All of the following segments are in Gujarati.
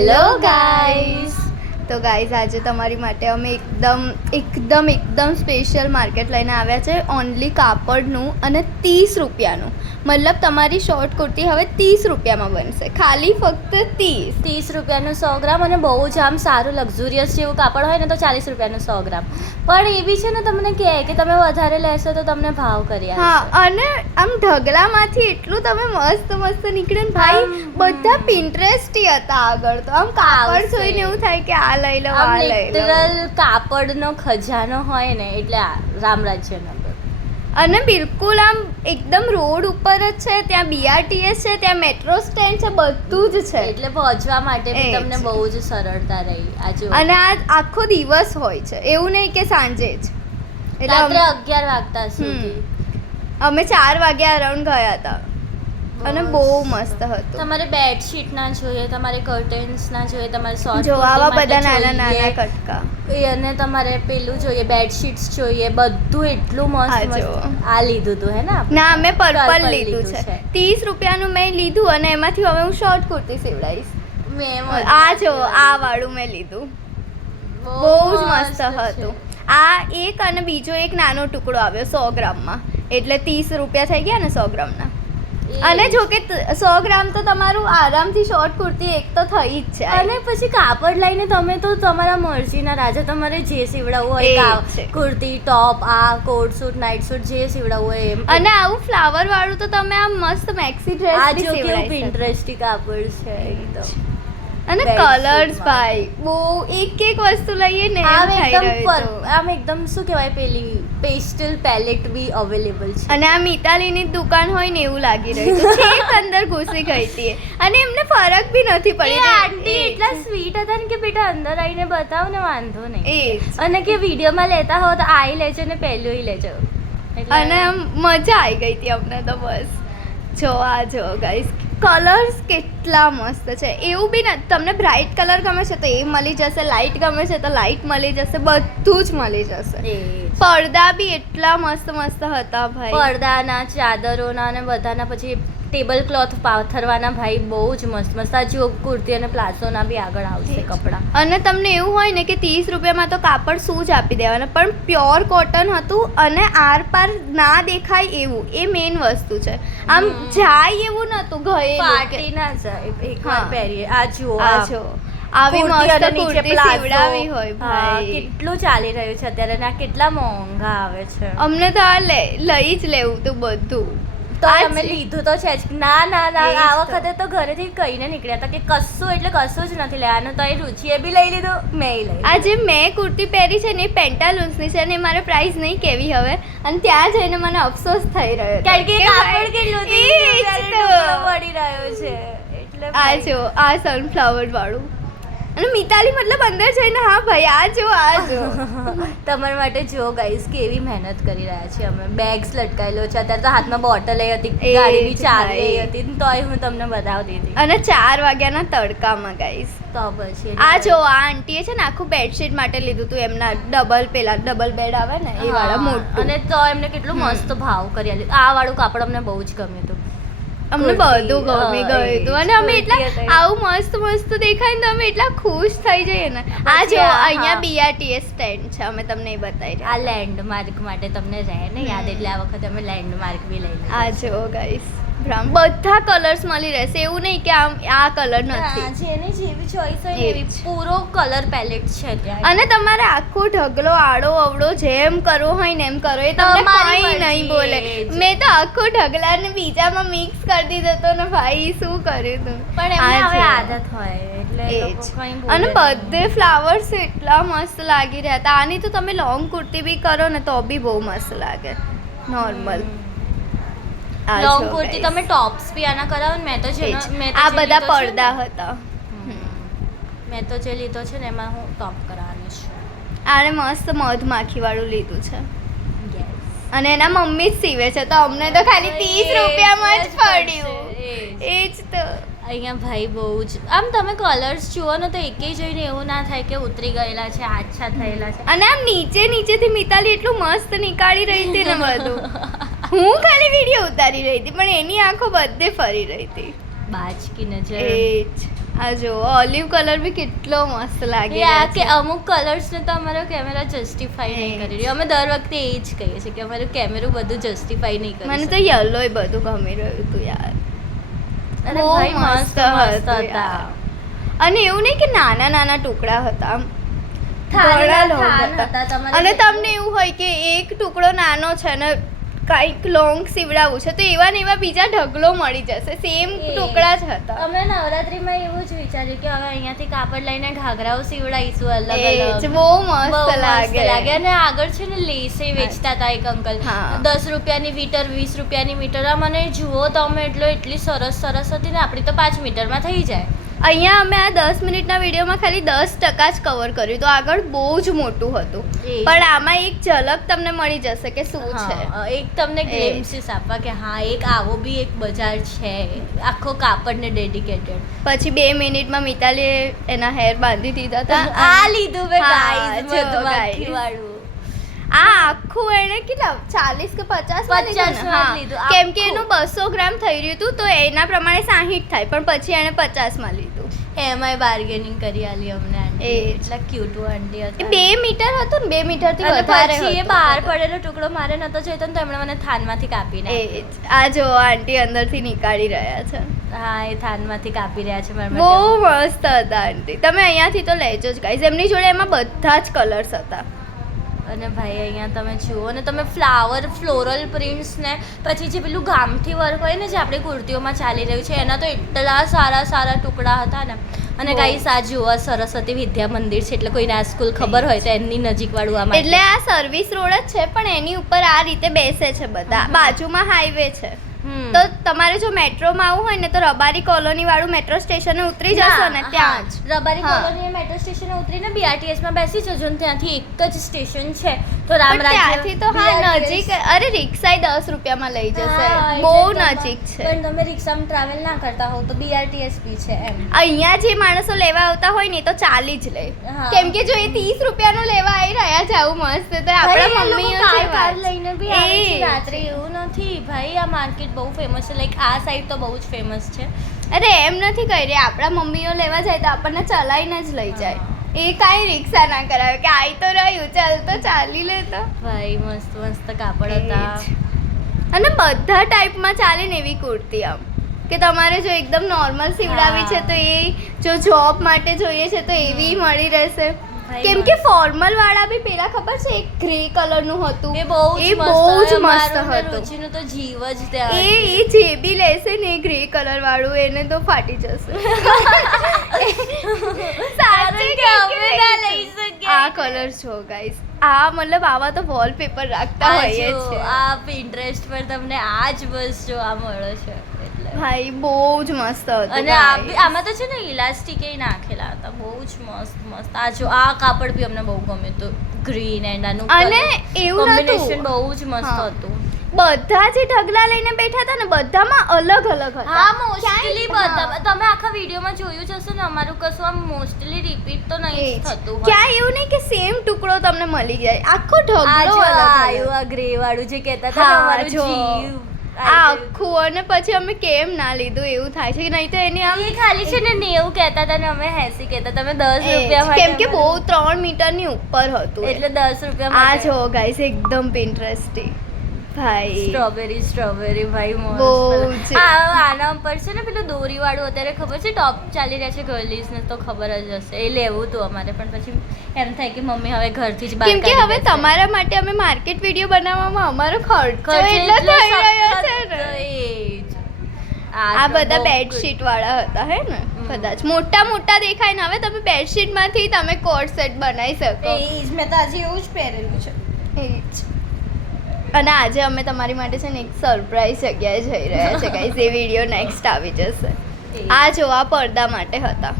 Hello guys. તો ગાઈઝ આજે તમારી માટે અમે એકદમ સ્પેશિયલ માર્કેટ લઈને આવ્યા છે. ઓનલી કાપડનું અને 30 રૂપિયાનું. મતલબ તમારી શોર્ટ કુર્તી હવે 30 રૂપિયામાં બનશે. ખાલી ફક્ત 30 રૂપિયાનું 100 ગ્રામ અને બહુ જ આમ સારું લક્ઝુરિયસ જેવું કાપડ હોય ને તો 40 રૂપિયાનું 100 ગ્રામ. પણ એ બી છે ને તમને કહે કે તમે વધારે લેશો તો તમને ભાવ કરી આપશે. હા, અને આમ ઢગલામાંથી એટલું તમે મસ્ત નીકળે ને ભાઈ. બધા પિન્ટરેસ્ટી હતા આગળ તો આમ કાપડ જોઈને એવું થાય કે આ લઈ લો, આ લઈ લો. લિટરલ કાપડનો ખજાનો હોય ને એટલે રામરાજ્યનગર. અને બિલકુલ આમ એકદમ રોડ ઉપર જ છે. ત્યાં BRTS છે, ત્યાં મેટ્રો સ્ટેન્ડ છે, બધું જ છે. એટલે પહોંચવા માટે બી તમને બહુ જ સરળતા રહી આજે. અને આ આખો દિવસ હોય છે, એવું નહીં કે સાંજે જ. એટલે રાત્રે 11 વાગતા સુધી. અમે 4 વાગ્યા અરાઉન્ડ ગયા હતા અને બહુ મસ્ત હતું. તમારે બેડશીટ ના જોઈએ, તમારે કર્ટેન્સ ના જોઈએ, તમારે શોર્ટ જો આવા બધા નાના કટકા, અને તમારે પેલું જોઈએ, બેડશીટ્સ જોઈએ, બધું એટલું મસ્ત. આ લીધું તું હે ને? ના, મેં પર્પલ લીધું છે. 30 રૂપિયાનું મેં લીધું અને એમાંથી હવે હું શોર્ટ કુર્તી સીવડાવીશ. આ જો આ વાળું મેં લીધું, બહુ જ મસ્ત હતું. આ એક અને બીજો એક નાનો ટુકડો આવ્યો 100 ગ્રામમાં, એટલે 30 રૂપિયા થઈ ગયા ને 100 ગ્રામના. અને જો કે 100 ગ્રામ તો તમારું આરામથી શોર્ટ કુર્તી એક તો થઈ જ છે. અને પછી કાપડ લઈને તમે તો તમારા મરજીના રાજા, તમારે જે સીવડાવવું હોય, કુર્તી, ટોપ, આ કોટ સૂટ, નાઇટ સૂટ, જે સીવડાવવું હોય એમ. અને આવું ફ્લાવર વાળું તો તમે આમ મસ્ત મેક્સી ડ્રેસ આ જો કેવું પિન્ટરેસ્ટી કાપડ છે એકદમ. અને કલર્સ ભાઈ બહુ એક વસ્તુ લઈએ ને આમ એકદમ શું કહેવાય, પેલી પેસ્ટલ પેલેટ બી અવેલેબલ છે. અને આ મિતાલીની દુકાન હોય ને એવું લાગી રહ્યું છે. એક અંદર ઘૂસી ગઈ હતી અને એમને ફરક બી નથી પડી. આંટી એટલા સ્વીટ હતા ને કે બેટા અંદર આવીને બતાવો ને, વાંધો નહીં. અને કે વિડીયોમાં લેતા હો તો આઈ લેજો ને પહેલું લેજો. અને આમ મજા આવી ગઈ હતી અમને તો. બસ જો આ જો ગાઈસ, કલર્સ કેટલા મસ્ત છે. એવું બી નથી તમને બ્રાઇટ કલર ગમે છે તો એ મળી જશે, લાઇટ ગમે છે તો લાઇટ મળી જશે, બધું જ મળી જશે. પડદા બી એટલા મસ્ત હતા ભાઈ. પડદાના, ચાદરોના અને બધાના, પછી ટેબલ ક્લોથ પાથરવાના ભાઈ બહુ જ મસ્ત. આ જો કુર્તી અને પ્લાઝોના બી આગળ આવશે કપડાં. અને તમને એવું હોય ને કે 30 રૂપિયામાં તો કાપડ શું જ આપી દેવાના, પણ પ્યોર કોટન હતું અને આર પાર ના દેખાય એવું, એ મેઇન વસ્તુ છે. આમ જાય એવું નતું, ફાટી ના જાય એકવાર પહેરીએ. આ જો આવી મસ્ત કુર્તી સીવડાવી હોય ભાઈ. કેટલું ચાલી રહ્યું છે અત્યારે, ના કેટલા મોંઘા આવે છે. અમને તો આ લઈ જ લેવું તું બધું. તો અમે લીધું તો છે જ. ના આ વખતે તો ઘરેથી કહીને નીકળ્યા હતા કે કશું એટલે કશું જ નથી લેવાનું. તો એ રુચિએ બી લઈ લીધું, મેં લઈ. આજે મેં કુર્તી પહેરી છે ને એ પેન્ટાલૂન્સની છે ને મારે પ્રાઇસ નહીં કેવી હવે. અને ત્યાં જઈને મને અફસોસ થઈ રહ્યો કારણ કે કાપડ કેટલું પડી રહ્યો છે. એટલે આ જો આ સનફ્લાવર વાળું. અને મિતાલી મતલબ અંદર જઈને હા ભાઈ આ જો તમારા માટે જો ગાઈસ કેવી મહેનત કરી રહ્યા છીએ અમે. બેગ્સ લટકાયેલો છે અત્યારે તો, હાથમાં બોટલ હતી, ગાડી બી ચાલી હતી, તોય હું તમને બતાવી દીધી. અને 4 વાગ્યાના તડકામાં ગાઈસ. તો પછી આ જો આ આંટીએ છે ને આખું બેડશીટ માટે લીધું હતું એમના ડબલ બેડ આવે ને એ વાળા મોટું. અને તો એમને કેટલું મસ્ત ભાવ કરી આપ્યું. આ વાળું કાપડ અમને બહુ જ ગમ્યું હતું. અમને બધું ગમી ગયું હતું. અને અમે એટલા આવું મસ્ત દેખાય ને તો અમે એટલા ખુશ થઈ જઈએ ને. આ જો અહીંયા BRTS સ્ટેન્ડ છે, અમે તમને એ બતાવી. આ લેન્ડમાર્ક માટે તમને રહે ને યાદ, એટલે આ વખતે અમે લેન્ડમાર્ક બી લઈ લીધું. આ જો ગાઈસ બધા કલર્સ મળી રહેશે, એવું નહીં કે આ કલર નથી. જેની જેવી ચોઈસ હોય એવી પૂરો કલર પેલેટ છે ત્યાં. અને તમારે આખો ઢગલો આડો અવડો જેમ કરવો હોય ને એમ કરો, એ તમને કંઈ નહીં બોલે. મેં તો આખો ઢગલાને બીજામાં મિક્સ કરી દીધો હતો ને ભાઈ, શું કર્યું તું. પણ એમને હવે આદત હોય એટલે. અને બધે ફ્લાવર્સ એટલા મસ્ત લાગી રહ્યા હતા. આની તો તમે લોંગ કુર્તી બી કરો ને તો બી બહુ મસ્ત લાગે. નોર્મલ લોંગ કુર્તી તમે ટોપ્સ બી આના કરાવો ને. મેં તો આ બધા પડદા હતા. મેં તો જે લીધો છે ને એમાં હું ટોપ કરાવવાની છું. આને મસ્ત મધમાખી વાળું લીધું છે અને એના મમ્મી જ સીવે છે, તો અમને તો ખાલી 30 રૂપિયામાં જ પડ્યું. એ જ તો અહીંયા ભાઈ બહુ જ આમ તમે કલર્સ જુઓ ને તો એકેય જોઈને એવું ના થાય કે ઉતરી ગયેલા છે, આછા થયેલા છે. અને આમ નીચેથી મિતાલી એટલું મસ્ત નીકાળી રહી હતી ને બધું. હું ખાલી વિડીયો ઉતારી રહી હતી પણ એની આંખો બધે ફરી રહી હતી. બાજકી નજર. એ જ આ જો ઓલિવ કલર બી કેટલો મસ્ત લાગે યા કે અમુક કલર્સને તો અમારો કેમેરા જસ્ટિફાઈ નહીં કરી રહ્યો. અમે દર વખતે એ જ કહીએ છીએ કે અમારું કેમેરું બધું જસ્ટિફાઈ નહીં કરી મને તો યલો બધું ગમી રહ્યું હતું યાર. અને બહુ ભાઈ મસ્ત મસ્ત મસ્ત હતું હતા. યાર. અને એવું નહીં કે નાના નાના ટુકડા હતા આમ થાનના ઘણા long થાન હતા. હતા તમારે અને જેટલું- તમને એવું હોય કે એક ટુકડો નાનો છે ને કંઈક લોંગ સીવડાવવું છે તો એવા ને એવા બીજા ઢગલો મળી જશે સેમ એ. ટુકડા જ હતા. અમે નવરાત્રીમાં એવું જ વિચાર્યું કે હવે અહીંયાથી કાપડ લઈને ઘાઘરાઓ સીવડાવીશું અલગ એ જ અલગ. બહુ બહુ મસ્ત લાગે. અને આગળ છે ને લેસે વેચતા હતા એક અંકલ. હા. 10 રૂપિયાની મીટર 20 રૂપિયાની મીટર. આ મને જુઓ તમે એટલી સરસ સરસ હતી ને આપણી તો 5 મીટરમાં થઈ જાય. અહીંયા અમે આ 10 મિનિટના વિડીયોમાં ખાલી 10% જ કવર કર્યું તો આગળ બહુ જ મોટું હતું એ જ. પણ આમાં એક ઝલક તમને મળી જશે કે શું છે. હા, એક તમને એ. ગ્લિમ્પ્સીસ આપવા કે હા એક આવો બી એક બજાર છે આખો કાપડને ડેડિકેટેડ. પછી 2 મિનિટમાં મિતાલીએ એના હેર બાંધી દીધા હતા આ લીધું મેં હા, ગાઈસ જો મધુમાખી guys. વાળું. આ આખું એને કેટલા 40 કે 50 માં 50 માં હા લીધું, કેમ કે આખું. એનું 200 ગ્રામ થઈ રહ્યું હતું તો એના પ્રમાણે 60 થાય પણ પછી એને 50 માં લીધું. એમાંય બાર્ગેનિંગ કરી આલી અમને આંટી. એ જ. એટલા ક્યુટ આંટી એ હતા. 2 મીટર હતું ને 2 મીટર થી અને વધારે પછી એ હતું. બહાર પડેલો ટુકડો મારે નતો જોઈતો ને તો એમણે મને થાનમાંથી કાપી એ નાખ્યો. જ. આ જો આંટી અંદરથી નીકાળી રહ્યા છે હા એ થાનમાંથી કાપી રહ્યા છે મારા બહુ માટે. મસ્ત હતા આંટી તમે અહીંયાથી તો લેજો જ ગાઈઝ એમની જોડે એમાં બધા જ કલર્સ હતા. અને ભાઈ અહીંયા તમે જુઓ ને તમે ફ્લાવર ફ્લોરલ પ્રિન્ટ્સ ને પછી જે પેલું ગામઠી વર્ક હોય ને જે આપણી કુર્તીઓમાં ચાલી રહ્યું છે એના તો એટલા સારા સારા ટુકડા હતા ને. અને બહુ. ગાઈસ આ જુઓ સરસ્વતી વિદ્યા મંદિર છે એટલે કોઈને આ સ્કૂલ ખબર હોય તો એની નજીક વાળું આ market. એટલે આ સર્વિસ રોડ જ છે પણ એની ઉપર આ રીતે બેસે છે બધા હમ. બાજુમાં હાઈવે છે હમ. તો તમારે જો મેટ્રોમાં આવવું હોય ને તો રબારી કોલોની વાળું મેટ્રો સ્ટેશને ઉતરી જશો ને ત્યાં જ. રબારી હા. કોલોની મેટ્રો સ્ટેશન ઉતરીને BRTS માં બેસી જજો ને ત્યાંથી એક જ સ્ટેશન છે તો રામ પણ ત્યાંથી તો હા નજીક અરે રિક્ષા 10 રૂપિયામાં લઈ જશે બહુ નજીક છે. પણ તમે રિક્ષામાં ટ્રાવેલ ના કરતા હોવ તો BRTS બી છે એમ. અહીંયા જે માણસો લેવા આવતા હોય ને એ તો ચાલી જ લે હા. કેમ કે જો એ 30 રૂપિયાનું લેવા આવી રહ્યા છે આવું મસ્ત તો ભાઈ, આપણા એ લોકો મમ્મીઓ કાર જેવા જ. લઈને બી આવે છે એ જ. રાત્રે એવું નથી ભાઈ આ માર્કેટ બહુ ફેમસ છે લાઈક આ સાઈડ તો બહુ જ ફેમસ છે. અરે એમ નથી કહી રહી આપણા મમ્મીઓ લેવા જાય તો આપણને ચલાવીને જ લઈ જાય એ કાંઈ રિક્ષા ના કરાવે કે આઈ તો રહ્યું ચાલ તો ચાલી લે તો. ભાઈ મસ્ત મસ્ત કાપડ હતા. એ જ. અને બધા ટાઈપમાં ચાલે ને એવી કુર્તી આમ કે તમારે જો એકદમ નોર્મલ સીવડાવી છે તો એ જો જોબ માટે જોઈએ છે તો એવી મળી રહેશે ભાઈ કેમ કે ફોર્મલ વાળા બી પેલા ખબર છે એક ગ્રે કલર નું હતું એ બહુ જ બહુ જ મસ્ત મારું ને હતું રુચિનું તો જીવ જ ત્યાં એ હતું. એ જે બી લેશે ને ગ્રે કલર વાળું એને તો ફાટી જશે સાચે કારણ કે અમે ના લઈ શકીએ. આ કલર જો ગાઈસ આ મતલબ આવા તો વોલપેપર રાખતા આ હોઈએ જો, છે આ Pinterest પર તમને આ જ બસ જોવા મળે છે એટલે. ભાઈ બહુ જ મસ્ત હતું અને આ guys. બી- આમાં તો છે ને ઇલાસ્ટિક એ નાખેલા હતા બહુ જ મસ્ત મસ્ત. આ જો આ કાપડ બી અમને બહુ ગમ્યું હતું ગ્રીન એન્ડ આનું અને એવું કોમ્બિનેશન નતું બહુ જ મસ્ત હા. હતું. બધા જે ઢગલા લઈને બેઠા હતા ને બધામાં અલગ અલગ હતા હા મોસ્ટલી ક્યાંય- બધા તમે આખા વિડીયોમાં જોયું જ હશે ને અમારું કશું આમ મોસ્ટલી રિપીટ તો નહીં જ એ જ. થતું હોય. ક્યાંય એવું નહીં કે સેમ ટુકડો તમને મળી જાય આખો આ ઢગલો જો અલગ આવ્યું અલગ. આ ગ્રે વાળું જે કહેતા હતા ને હા, અમારું જો. જીવ આ આખું અને પછી અમે કેમ ના લીધું એવું થાય છે કે નહીં તો એની આમ એ ખાલી છે ને 90 કહેતા હતા ને અમે 80 કહેતા તમે 10 એ જ. રૂપિયા માટે કેમ કે બહુ 3 મીટરની ઉપર હતું એ. એટલે 10 રૂપિયા આ માટે જો ગાઈસ એકદમ પિન્ટરેસ્ટી ભાઈ સ્ટ્રોબેરી ભાઈ બહુ મસ્ત જ. આના ઉપર છે ને પેલું દોરી વાળું અત્યારે ખબર છે ટોપ ચાલી રહ્યા છે ગર્લીઝ ને તો ખબર જ હશે એ લેવું હતું અમારે પણ પછી એમ થાય કે મમ્મી હવે ઘરથી જ બહાર કેમ કે કાઢી હવે દેશે. તમારા માટે અમે માર્કેટ વિડીયો બનાવવામાં અમારો ખર્ચો ખર્ચ એટલો એટલો થઈ રહ્યો છે સખત ને એ જ. આ તો બધા બહુ બેડશીટ વાળા હતા હે ને હમ. કદાચ મોટા મોટા દેખાય ને હવે તમે બેડશીટ માંથી તમે કોટ સેટ બનાવી શકો એ જ મેં તો આજે એવું જ પહેરેલું છે. એ જ. અને આજે અમે તમારી માટે છે ને એક સરપ્રાઈઝ જગ્યાએ જઈ રહ્યા છે ગાઈસ એ વિડીયો નેક્સ્ટ આવી જશે આ જો આ પડદા માટે હતા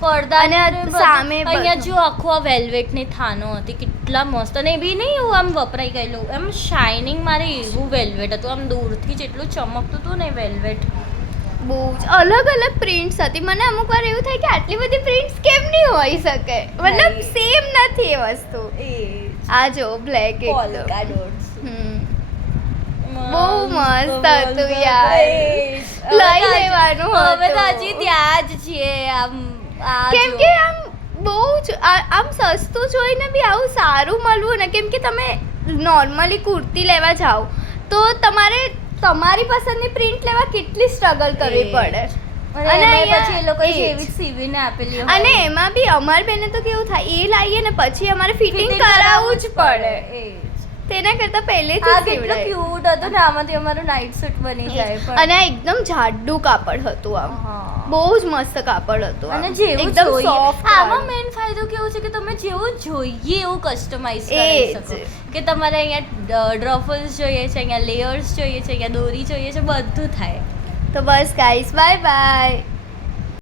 પડદા અને આ ને બધું. સામે અહીંયા બધું. જો આખું આ વેલ્વેટની થાનો હતી કેટલા મસ્ત અને એ બી નહીં એવું આમ વપરાઈ ગયેલું એમ શાઇનિંગ મારે એવું વેલ્વેટ હતું આમ દૂરથી જેટલું ચમકતું હતું ને વેલ્વેટ બહુ જ અલગ અલગ પ્રિન્ટ્સ હતી મને અમુક વાર એવું થાય કે આટલી બધી પ્રિન્ટ્સ કેમ નહીં હોઈ શકે મતલબ Right. સેમ નથી એ વસ્તુ એ આ જો બ્લેક પોલકા ડોટ્સ બહુ મસ્ત હતું યાર લઈ લેવાનું હવે તો હતું. હજી ત્યાં જ છીએ આમ કેમ કે આમ બહુ જ આમ સસ્તું જોઈને બી આવું સારું મળવું ને, કેમ કે તમે નોર્મલી કુર્તી લેવા જાઓ તો તમારે તમારી પસંદની પ્રિન્ટ લેવા કેટલી સ્ટ્રગલ કરવી પડે. અને અહીંયા પછી એ લોકો એ જ. જેવી સીવીને આપેલી હોય. અને એમાં બી અમાર બેને તો કેવું થાય, એ લાવીએ ને પછી અમારે ફિટિંગ કરાવવું જ પડે. એ જ. તેના કરતા પહેલેથી આ જ કેટલું સીવડાય. ક્યુટ હતું ને, આમાંથી અમારું નાઇટ સૂટ બની જાય પણ. અને આ એકદમ જાડું કાપડ હતું આમ, હા. બહુ જ મસ્ત કાપડ હતું આમ. અને જેવું એકદમ જોઈએ સોફ્ટ આમાં મેઇન ફાયદો કેવો છે કે તમે જેવું જોઈએ એવું કસ્ટમાઇઝ કરી એ જ. શકો. કે તમારે અહીંયા ડ્રફલ્સ જોઈએ છે, અહીંયા લેયર્સ જોઈએ છે, અહીંયા દોરી જોઈએ છે, બધું થાય. તો બસ ગાઈસ, બાય બાય.